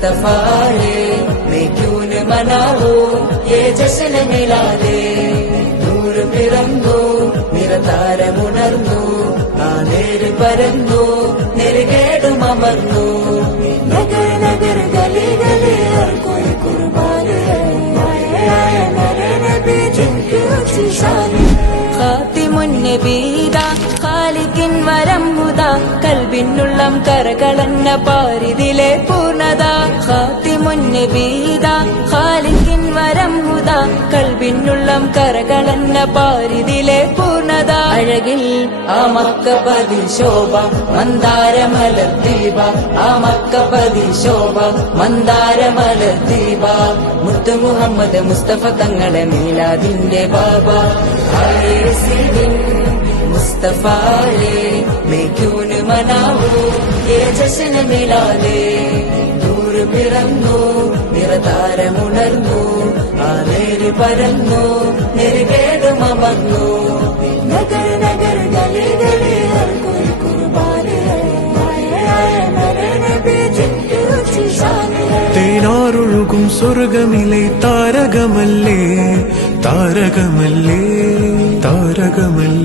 मुस्तफा है, मैं क्यों न मनाऊं ये जश्न मिलादे. നൂർ പിറന്നു നിറതാരമുണർന്നു, ആ നേര് പരന്നു നെരുകേടും അമർന്നു. നഗർ നഗർ ഗലി ഗലി ഹർ കോയി കുർബാൻ ഹൈ, ആയ മേരെ നബി ജിൻകി ഊंची शान है. ഖാതിമുൻ നബീദാ ഖാലിഖിൻ വരംഹുദാ, കൽബിനുള്ളം കരകളന്ന പാരിതിലെ പൂർണ്ണത. ഖാതിമുൻ നബീദാ ഖാലിഖിൻ വരംഹുദാ, കൽബിനുള്ളം കരകളന്ന പാരിതിലെ പൂർണ്ണത. അഴകിൽ ആ മക്കപതി ശോഭ മന്ദാരമലർ ദീപ, ആ മക്കപതി ശോഭ മന്ദാരമലർ ദീപ. മുത്തു മുഹമ്മദ് മുസ്തഫ തങ്ങളെ മീലാദിന്റെ ബാബ. मुस्तफा है, मैं क्यों न मनाऊं ये जश्न मिलादे. നൂർ പിറന്നു നിറതാരമുണർന്നു, ആ നേര് പരന്നു നെരുകേടും അമർന്നു. നഗർ നഗർ ഗലി ഗലി ഹർ കോയി കുർബാൻ ഹൈ, ആയ മേരെ നബി ജിൻകി ഊंची शान है. തേനാറൊഴുകും സ്വർഗമിലെ താരകമല്ലേ താരകമല്ലേ താരകമല്ലേ